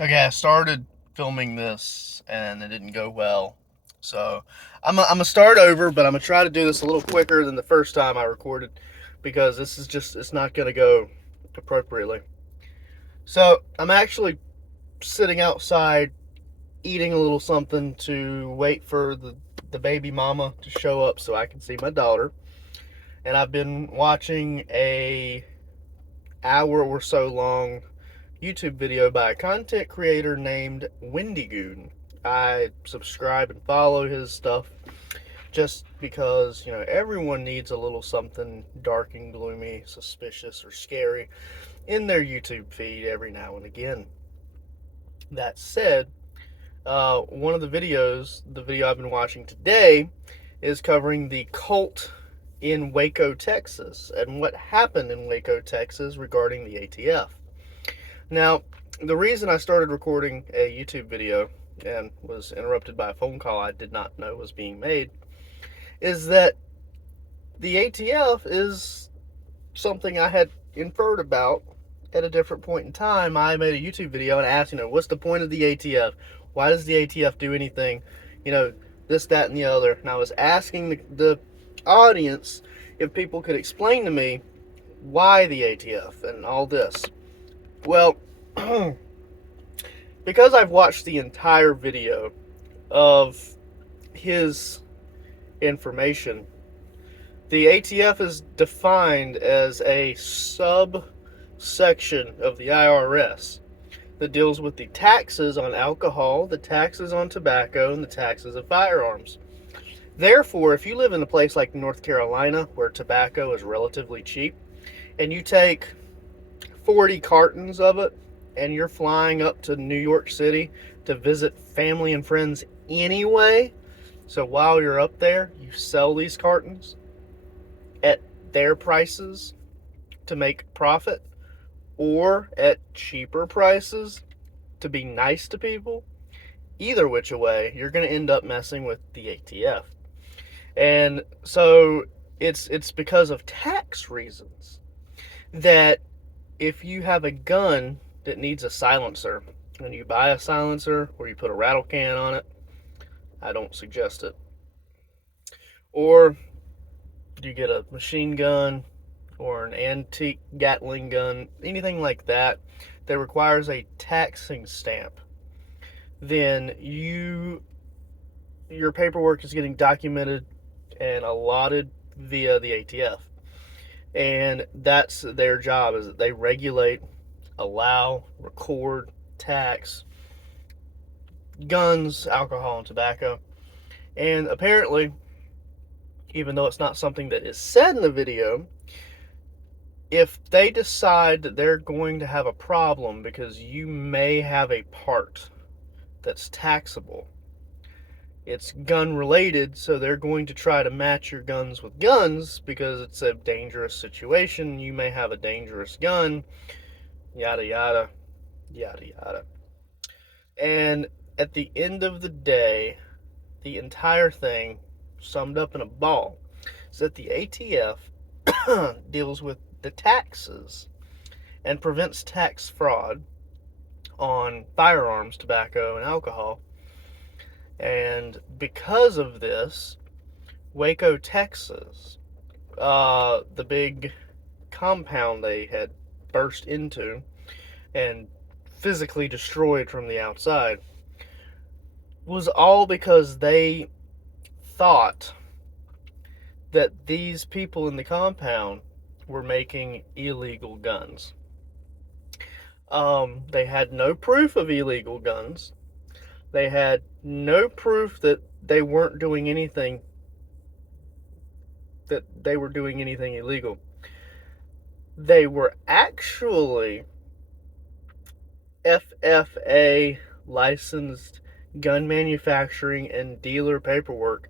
Okay, I started filming this and it didn't go well. So I'm gonna start over, but I'm gonna try to do this a little quicker than the first time I recorded because this is just it's not gonna go appropriately. So I'm actually sitting outside eating a little something to wait for the baby mama to show up so I can see my daughter. And I've been watching a hour or so long YouTube video by a content creator named windigoon. I subscribe and follow his stuff just because, everyone needs a little something dark and gloomy, suspicious, or scary in their YouTube feed every now and again. That said, one of the video I've been watching today, is covering the cult in Waco, Texas, and what happened in Waco, Texas regarding the ATF. Now, the reason I started recording a YouTube video and was interrupted by a phone call I did not know was being made is that the ATF is something I had inferred about at a different point in time. I made a YouTube video and asked, what's the point of the ATF? Why does the ATF do anything? This, that, and the other. And I was asking the audience if people could explain to me why the ATF and all this. Well, because I've watched the entire video of his information, the ATF is defined as a subsection of the IRS that deals with the taxes on alcohol, the taxes on tobacco, and the taxes of firearms. Therefore, if you live in a place like North Carolina where tobacco is relatively cheap, and you take 40 cartons of it and you're flying up to New York City to visit family and friends anyway, so while you're up there, you sell these cartons at their prices to make profit or at cheaper prices to be nice to people. Either which way, you're going to end up messing with the ATF. And so it's because of tax reasons that if you have a gun that needs a silencer and you buy a silencer or you put a rattle can on it, I don't suggest it. Or you get a machine gun or an antique Gatling gun, anything like that that requires a taxing stamp, then your paperwork is getting documented and allotted via the ATF. And that's their job, is that they regulate, allow, record, tax guns, alcohol, and tobacco. And apparently, even though it's not something that is said in the video, if they decide that they're going to have a problem because you may have a part that's taxable, it's gun related, so they're going to try to match your guns with guns because it's a dangerous situation. You may have a dangerous gun, yada yada, yada yada. And at the end of the day, the entire thing, summed up in a ball, is that the ATF deals with the taxes and prevents tax fraud on firearms, tobacco, and alcohol. And because of this, Waco, Texas, the big compound they had burst into and physically destroyed from the outside, was all because they thought that these people in the compound were making illegal guns. They had no proof of illegal guns. They had no proof that they weren't doing anything, that they were doing anything illegal. They were actually FFA licensed gun manufacturing and dealer paperwork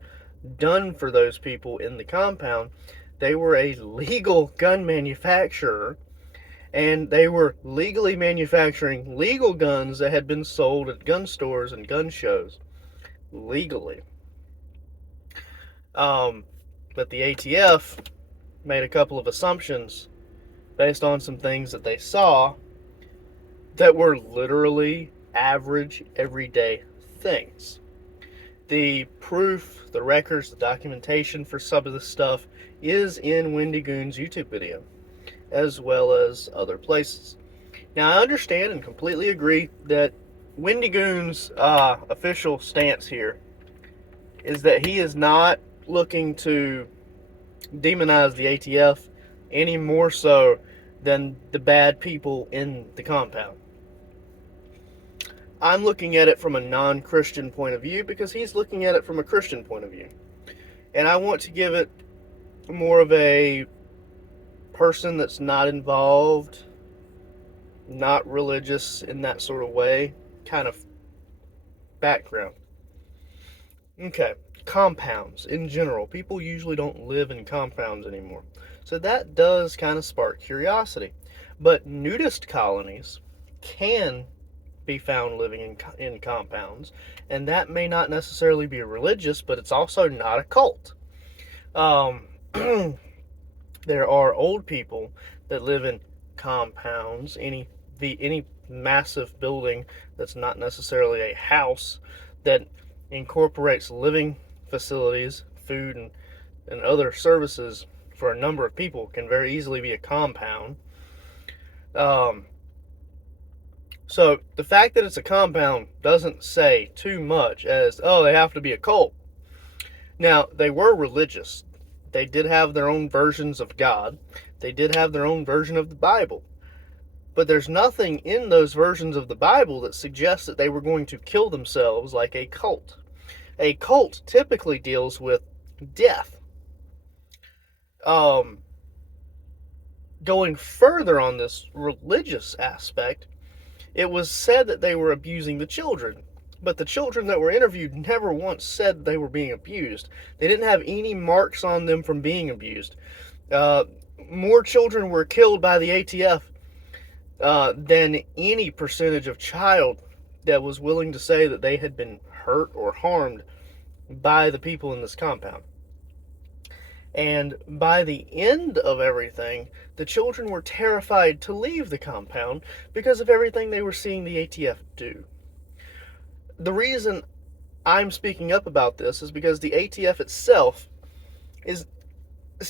done for those people in the compound. They were a legal gun manufacturer, and they were legally manufacturing legal guns that had been sold at gun stores and gun shows legally. But the ATF made a couple of assumptions based on some things that they saw that were literally average, everyday things. The proof, the records, the documentation for some of this stuff is in Windigoon's YouTube video, as well as other places. Now, I understand and completely agree that windigoon's official stance here is that he is not looking to demonize the ATF any more so than the bad people in the compound. I'm looking at it from a non-Christian point of view because he's looking at it from a Christian point of view. And I want to give it more of a person that's not involved, not religious in that sort of way, kind of background. Okay, compounds in general. People usually don't live in compounds anymore. So that does kind of spark curiosity. But nudist colonies can be found living in compounds, and that may not necessarily be religious, but it's also not a cult. There are old people that live in compounds, any massive building that's not necessarily a house that incorporates living facilities, food, and other services for a number of people can very easily be a compound. So the fact that it's a compound doesn't say too much as, oh, they have to be a cult. Now, they were religious. They did have their own versions of God. They did have their own version of the Bible. But there's nothing in those versions of the Bible that suggests that they were going to kill themselves like a cult. A cult typically deals with death. Going further on this religious aspect, it was said that they were abusing the children. But the children that were interviewed never once said they were being abused. They didn't have any marks on them from being abused. More children were killed by the ATF than any percentage of child that was willing to say that they had been hurt or harmed by the people in this compound. And by the end of everything, the children were terrified to leave the compound because of everything they were seeing the ATF do. The reason I'm speaking up about this is because the ATF itself it's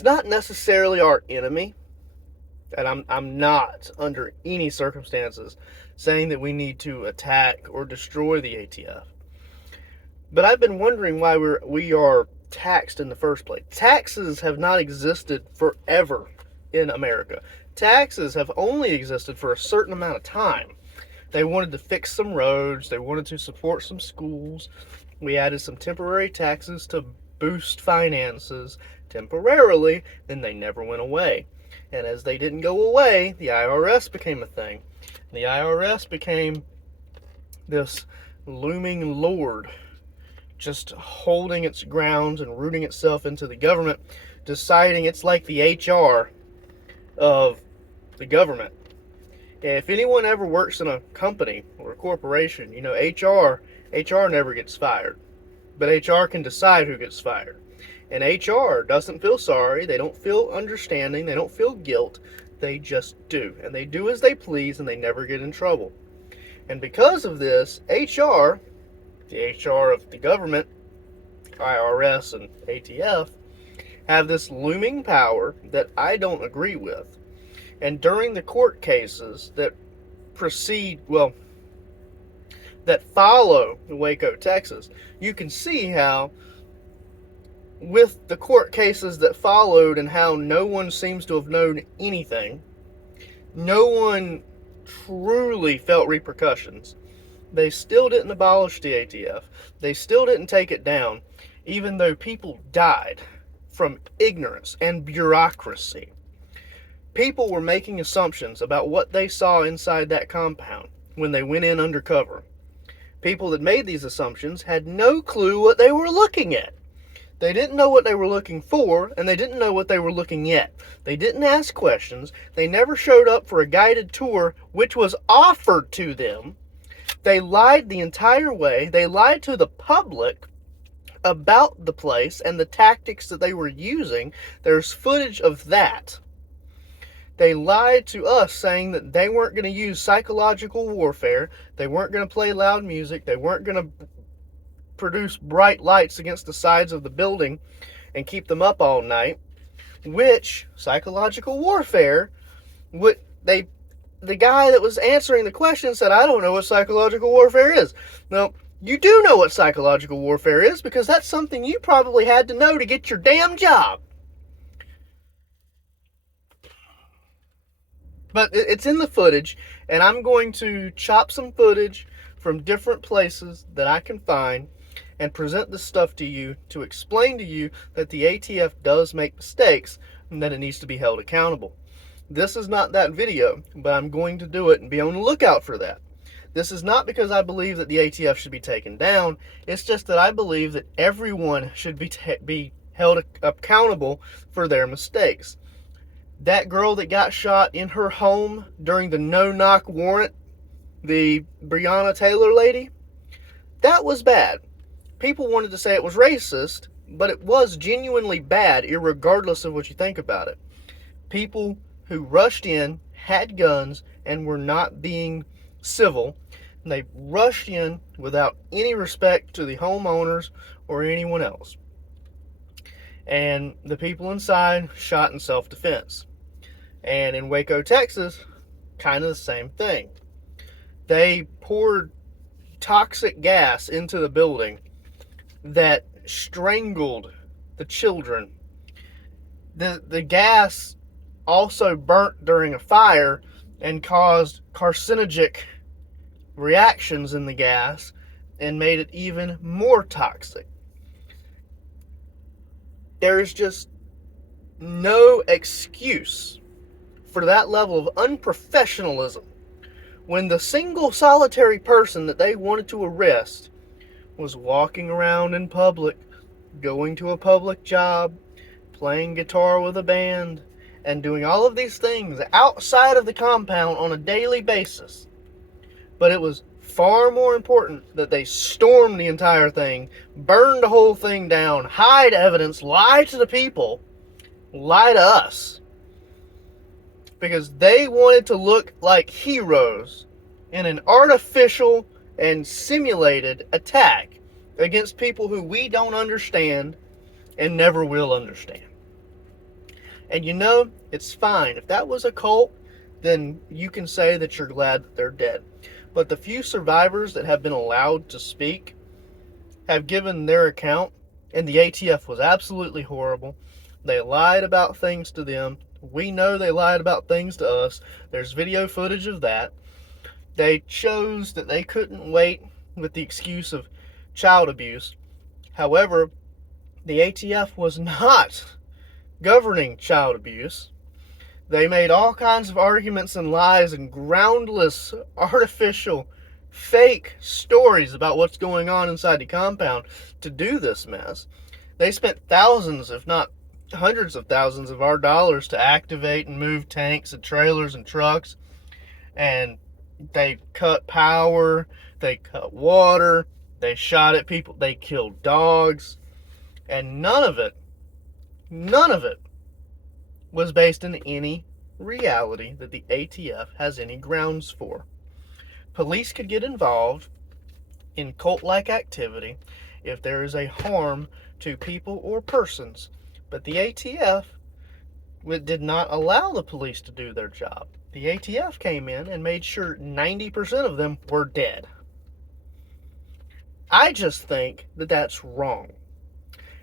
not necessarily our enemy. And I'm not under any circumstances saying that we need to attack or destroy the ATF. But I've been wondering why we are taxed in the first place. Taxes have not existed forever in America. Taxes have only existed for a certain amount of time. They wanted to fix some roads. They wanted to support some schools. We added some temporary taxes to boost finances temporarily, then they never went away. And as they didn't go away, the IRS became a thing. The IRS became this looming lord, just holding its grounds and rooting itself into the government, deciding it's like the HR of the government. If anyone ever works in a company or a corporation, you know, HR never gets fired. But HR can decide who gets fired. And HR doesn't feel sorry, they don't feel understanding, they don't feel guilt, they just do. And they do as they please and they never get in trouble. And because of this, HR, the HR of the government, IRS and ATF, have this looming power that I don't agree with. And during the court cases that that follow Waco, Texas, you can see how with the court cases that followed and how no one seems to have known anything, no one truly felt repercussions. They still didn't abolish the ATF. They still didn't take it down, even though people died from ignorance and bureaucracy. People were making assumptions about what they saw inside that compound when they went in undercover. People that made these assumptions had no clue what they were looking at. They didn't know what they were looking for, and they didn't know what they were looking at. They didn't ask questions. They never showed up for a guided tour, which was offered to them. They lied the entire way. They lied to the public about the place and the tactics that they were using. There's footage of that. They lied to us saying that they weren't going to use psychological warfare. They weren't going to play loud music. They weren't going to produce bright lights against the sides of the building and keep them up all night, which psychological warfare would they the guy that was answering the question said, I don't know what psychological warfare is. Now, you do know what psychological warfare is because that's something you probably had to know to get your damn job. But it's in the footage, and I'm going to chop some footage from different places that I can find and present this stuff to you to explain to you that the ATF does make mistakes and that it needs to be held accountable. This is not that video, but I'm going to do it and be on the lookout for that. This is not because I believe that the ATF should be taken down. It's just that I believe that everyone should be held accountable for their mistakes. That girl that got shot in her home during the no-knock warrant, the Breonna Taylor lady, that was bad. People wanted to say it was racist, but it was genuinely bad, irregardless of what you think about it. People who rushed in, had guns, and were not being civil. And they rushed in without any respect to the homeowners or anyone else. And the people inside shot in self-defense. And in Waco, Texas, kind of the same thing. They poured toxic gas into the building that strangled the children. The gas also burnt during a fire and caused carcinogenic reactions in the gas and made it even more toxic. There's just no excuse for that level of unprofessionalism when the single solitary person that they wanted to arrest was walking around in public, going to a public job, playing guitar with a band, and doing all of these things outside of the compound on a daily basis. But it was far more important that they storm the entire thing, burn the whole thing down, hide evidence, lie to the people, lie to us. Because they wanted to look like heroes in an artificial and simulated attack against people who we don't understand and never will understand. And you know, it's fine. If that was a cult, then you can say that you're glad that they're dead. But the few survivors that have been allowed to speak have given their account, and the ATF was absolutely horrible. They lied about things to them. We know they lied about things to us. There's video footage of that. They chose that they couldn't wait with the excuse of child abuse. However, the ATF was not governing child abuse. They made all kinds of arguments and lies and groundless, artificial, fake stories about what's going on inside the compound to do this mess. They spent thousands, if not hundreds of thousands of our dollars to activate and move tanks and trailers and trucks. And they cut power, they cut water, they shot at people, they killed dogs. And none of it was based in any reality that the ATF has any grounds for. Police could get involved in cult-like activity if there is a harm to people or persons, but the ATF did not allow the police to do their job. The ATF came in and made sure 90% of them were dead. I just think that that's wrong.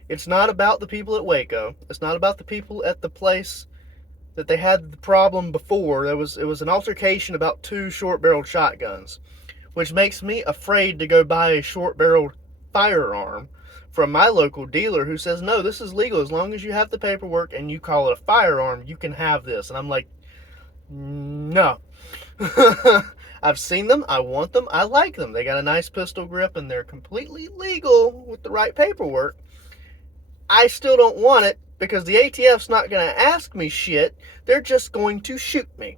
It's not about the people at Waco. It's not about the people at the place that they had the problem before. It was an altercation about 2 short-barreled shotguns, which makes me afraid to go buy a short-barreled firearm from my local dealer who says, no, this is legal. As long as you have the paperwork and you call it a firearm, you can have this. And I'm like, no. I've seen them. I want them. I like them. They got a nice pistol grip and they're completely legal with the right paperwork. I still don't want it because the ATF's not going to ask me shit. They're just going to shoot me.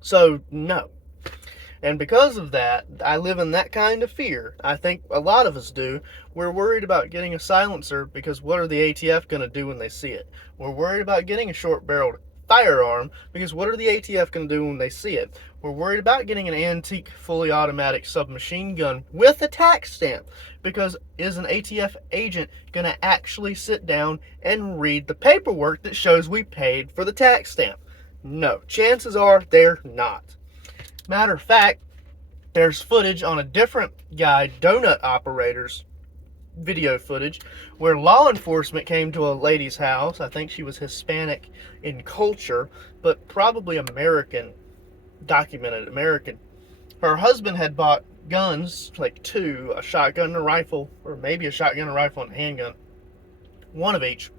So, no. And because of that, I live in that kind of fear. I think a lot of us do. We're worried about getting a silencer because what are the ATF going to do when they see it? We're worried about getting a short-barreled firearm, because what are the ATF going to do when they see it? We're worried about getting an antique fully automatic submachine gun with a tax stamp, because is an ATF agent going to actually sit down and read the paperwork that shows we paid for the tax stamp? No, chances are they're not. Matter of fact, there's footage on a different guy, donut operators, video footage, where law enforcement came to a lady's house. I think she was Hispanic in culture, but probably American, documented American. Her husband had bought guns, like two, a shotgun and a rifle, or maybe a shotgun and a rifle and a handgun, one of each,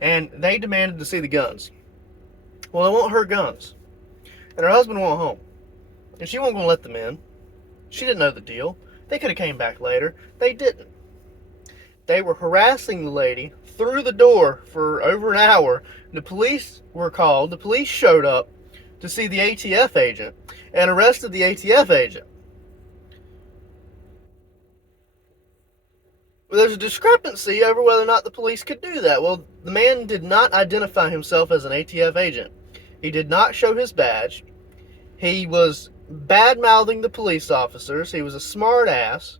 and they demanded to see the guns. Well, they want her guns, and her husband went home, and she wasn't going to let them in. She didn't know the deal. They could have came back later. They didn't. They were harassing the lady through the door for over an hour. The police were called. The police showed up to see the ATF agent and arrested the ATF agent. There's a discrepancy over whether or not the police could do that. Well, the man did not identify himself as an ATF agent. He did not show his badge. He was bad-mouthing the police officers. He was a smart ass.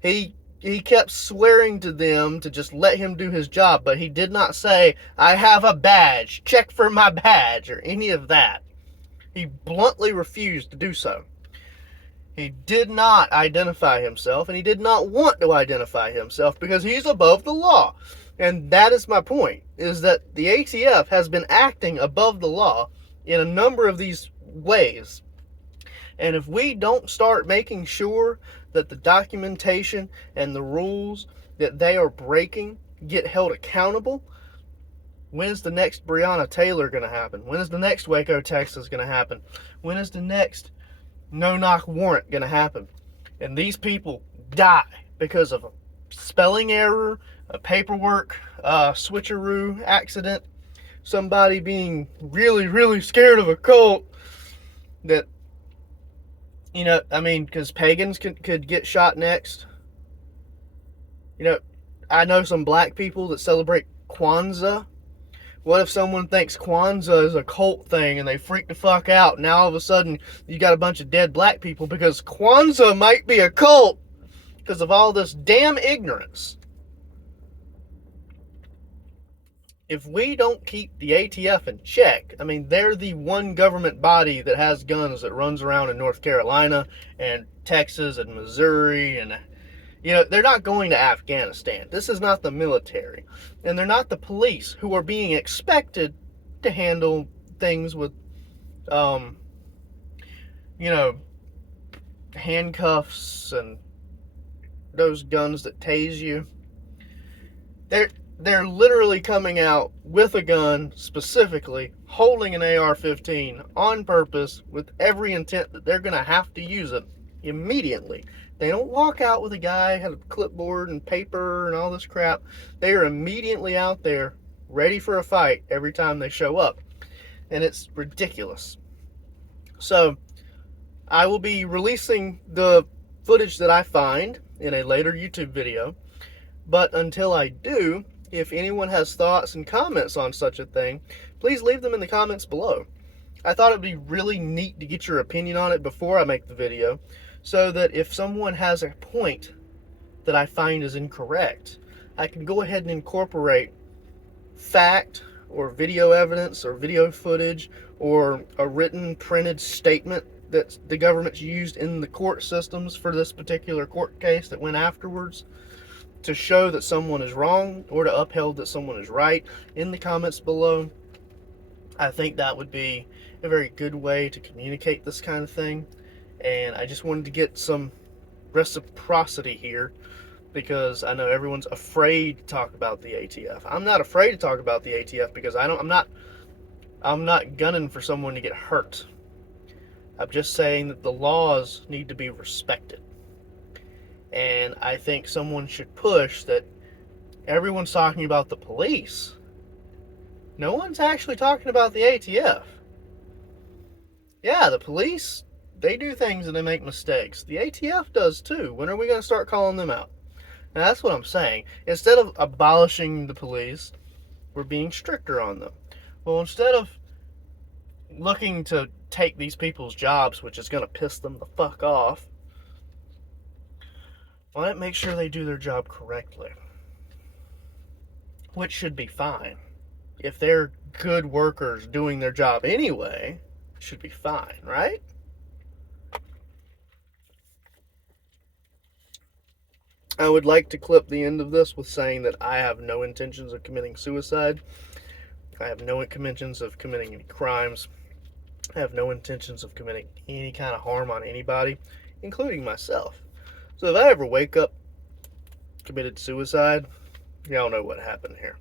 He kept swearing to them to just let him do his job, but he did not say, I have a badge, check for my badge, or any of that. He bluntly refused to do so. He did not identify himself, and he did not want to identify himself because he's above the law. And that is my point, is that the ATF has been acting above the law in a number of these ways. And if we don't start making sure that the documentation and the rules that they are breaking get held accountable, when is the next Breonna Taylor going to happen? When is the next Waco, Texas going to happen? When is the next no-knock warrant going to happen? And these people die because of a spelling error, a paperwork switcheroo accident, somebody being really, really scared of a cult that, you know, I mean, because pagans could get shot next. You know, I know some black people that celebrate Kwanzaa. What if someone thinks Kwanzaa is a cult thing and they freak the fuck out? Now all of a sudden you got a bunch of dead black people because Kwanzaa might be a cult because of all this damn ignorance. If we don't keep the ATF in check, I mean, they're the one government body that has guns that runs around in North Carolina and Texas and Missouri, and, you know, they're not going to Afghanistan. This is not the military. And they're not the police who are being expected to handle things with, you know, handcuffs and those guns that tase you. They're literally coming out with a gun, specifically holding an AR-15 on purpose with every intent that they're going to have to use it immediately. They don't walk out with a guy had a clipboard and paper and all this crap. They are immediately out there ready for a fight every time they show up. And it's ridiculous. So I will be releasing the footage that I find in a later YouTube video. But until I do, if anyone has thoughts and comments on such a thing, please leave them in the comments below. I thought it'd be really neat to get your opinion on it before I make the video, so that if someone has a point that I find is incorrect, I can go ahead and incorporate fact or video evidence or video footage or a written printed statement that the government's used in the court systems for this particular court case that went afterwards, to show that someone is wrong or to uphold that someone is right in the comments below. I think that would be a very good way to communicate this kind of thing. And I just wanted to get some reciprocity here, because I know everyone's afraid to talk about the ATF. I'm not afraid to talk about the ATF because I'm not gunning for someone to get hurt. I'm just saying that the laws need to be respected. And I think someone should push that everyone's talking about the police. No one's actually talking about the ATF. Yeah, the police, they do things and they make mistakes. The ATF does too. When are we going to start calling them out? And that's what I'm saying. Instead of abolishing the police, we're being stricter on them. Well, instead of looking to take these people's jobs, which is going to piss them the fuck off, why not make sure they do their job correctly? Which should be fine. If they're good workers doing their job anyway, it should be fine, right? I would like to clip the end of this with saying that I have no intentions of committing suicide. I have no intentions of committing any crimes. I have no intentions of committing any kind of harm on anybody, including myself. So if I ever wake up, committed suicide, y'all know what happened here.